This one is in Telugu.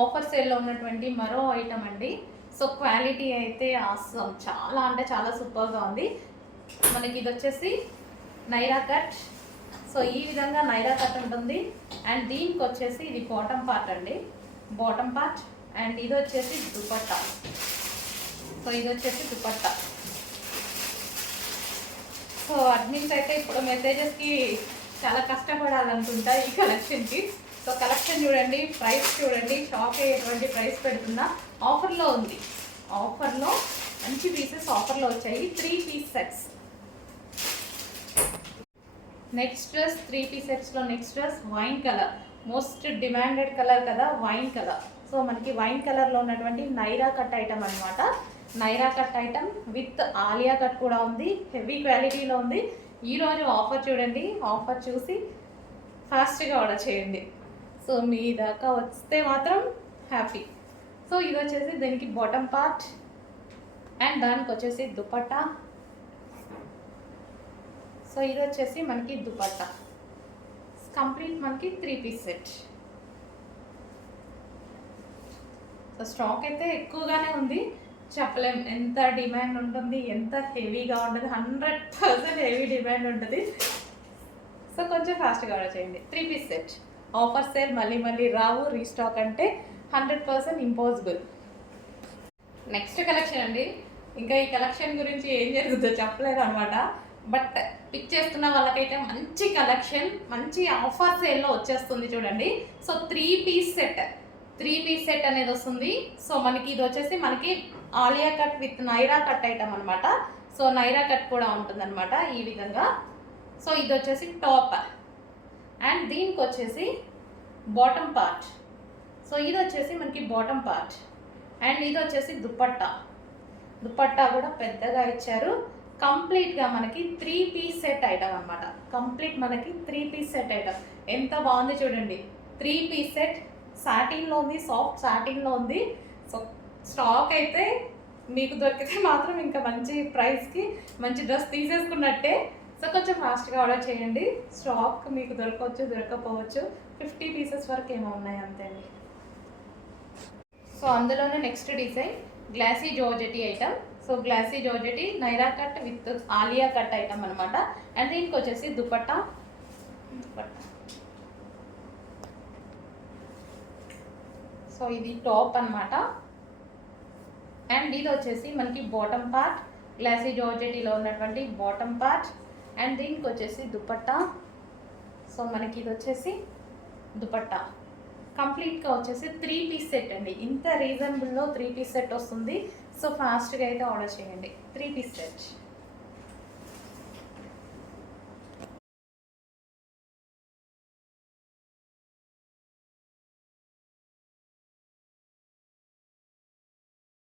ఆఫర్ సేల్లో ఉన్నటువంటి మరో ఐటమ్ అండి. సో క్వాలిటీ అయితే ఆసమ్, చాలా అంటే చాలా సూపర్గా ఉంది. మనకి ఇది వచ్చేసి నైరా కట్. సో ఈ విధంగా నైరా కట్ ఉంటుంది. అండ్ దీనికి వచ్చేసి ఇది బాటమ్ పార్ట్ అండి, బాటమ్ పార్ట్. అండ్ ఇది వచ్చేసి దుపట్టా. సో ఇది వచ్చేసి దుపట్టా. సో అడ్మిన్స్ అయితే ఇప్పుడు మెసేజెస్కి చాలా కష్టపడాలనుకుంటా ఈ కలెక్షన్కి. సో కలెక్షన్ చూడండి, ప్రైస్ చూడండి, షాప్ ఎటువంటి ప్రైస్ పెడుతున్నా. ఆఫర్లో ఉంది, ఆఫర్లో మంచి పీసెస్ ఆఫర్లో వచ్చాయి. 3 piece sets. Next dress 3 piece సెట్స్లో next dress wine colour, most demanded colour కదా వైన్ కలర్. సో మనకి వైన్ కలర్లో ఉన్నటువంటి నైరా కట్ ఐటమ్ అనమాట. Naira cut item with Alia cut కూడా ఉంది, హెవీ క్వాలిటీలో ఉంది. ఈరోజు ఆఫర్ చూడండి, ఆఫర్ చూసి ఫాస్ట్గా ఆర్డర్ చేయండి. సో మీ దాకా వస్తే మాత్రం హ్యాపీ. సో ఇది వచ్చేసి దీనికి బాటమ్ పార్ట్ అండ్ దానికి వచ్చేసి దుపట్టా. సో ఇది వచ్చేసి మనకి దుపట్టా. కంప్లీట్ మనకి 3 పీస్ సెట్. సో స్టాక్ అయితే ఎక్కువగానే ఉంది, చెప్పలేం ఎంత డిమాండ్ ఉంటుంది, ఎంత హెవీగా ఉంటుంది. 100% హెవీ డిమాండ్ ఉంటుంది. సో కొంచెం ఫాస్ట్గా ఆర్డర్ చేయండి. 3 పీస్ సెట్ ఆఫర్ సేల్ మళ్ళీ మళ్ళీ రావు, రీస్టాక్ అంటే 100% ఇంపాసిబుల్. నెక్స్ట్ కలెక్షన్ అండి. ఇంకా ఈ కలెక్షన్ గురించి ఏం జరుగుతుందో చెప్పలేదు అనమాట. బట్ పిక్ చేస్తున్న వాళ్ళకైతే మంచి కలెక్షన్, మంచి ఆఫర్ సేల్లో వచ్చేస్తుంది చూడండి. So 3 piece set, 3 piece set అనేది వస్తుంది. సో మనకి ఇది వచ్చేసి మనకి Alia cut with Naira cut item అనమాట. సో నైరా కట్ కూడా ఉంటుంది అనమాట ఈ విధంగా. సో ఇది వచ్చేసి టాప్ అండ్ దీనికి వచ్చేసి బాటమ్ పార్ట్. సో ఇది వచ్చేసి మనకి బాటమ్ పార్ట్ అండ్ ఇది వచ్చేసి దుపట్టా. దుపట్టా కూడా పెద్దగా ఇచ్చారు. కంప్లీట్గా మనకి 3 పీస్ సెట్ ఐటమ్ అనమాట. కంప్లీట్ మనకి 3 పీస్ సెట్ ఐటమ్. ఎంత బాగుంది చూడండి. 3 పీస్ సెట్ సాటిన్లో ఉంది, సాఫ్ట్ సాటిన్లో ఉంది. సో స్టాక్ అయితే మీకు దొరికితే మాత్రం ఇంకా మంచి ప్రైస్కి మంచి డ్రెస్ తీసేసుకున్నట్టే. సో కొంచెం ఫాస్ట్గా ఆర్డర్ చేయండి. స్టాక్ మీకు దొరకవచ్చు, దొరకపోవచ్చు. 50 పీసెస్ వరకు ఏమో ఉన్నాయి అంతే అండి. సో అందులోనే next design glossy georgette item. So glossy georgette Naira cut with Alia cut item అనమాట. అండ్ దీనికి వచ్చేసి దుపట్టా. సో ఇది టాప్ అనమాట. అండ్ ఇది వచ్చేసి మనకి బాటమ్ పార్ట్, గ్లాసీ జార్జెటీలో ఉన్నటువంటి బాటమ్ పార్ట్. అండ్ దీనికి వచ్చేసి దుపట్టా. సో మనకి ఇది వచ్చేసి దుపట్టా. కంప్లీట్గా వచ్చేసి 3 పీస్ సెట్ అండి. ఇంత రీజనబుల్లో 3 పీస్ సెట్ వస్తుంది. సో ఫాస్ట్గా అయితే ఆర్డర్ చేయండి. 3 పీస్ సెట్.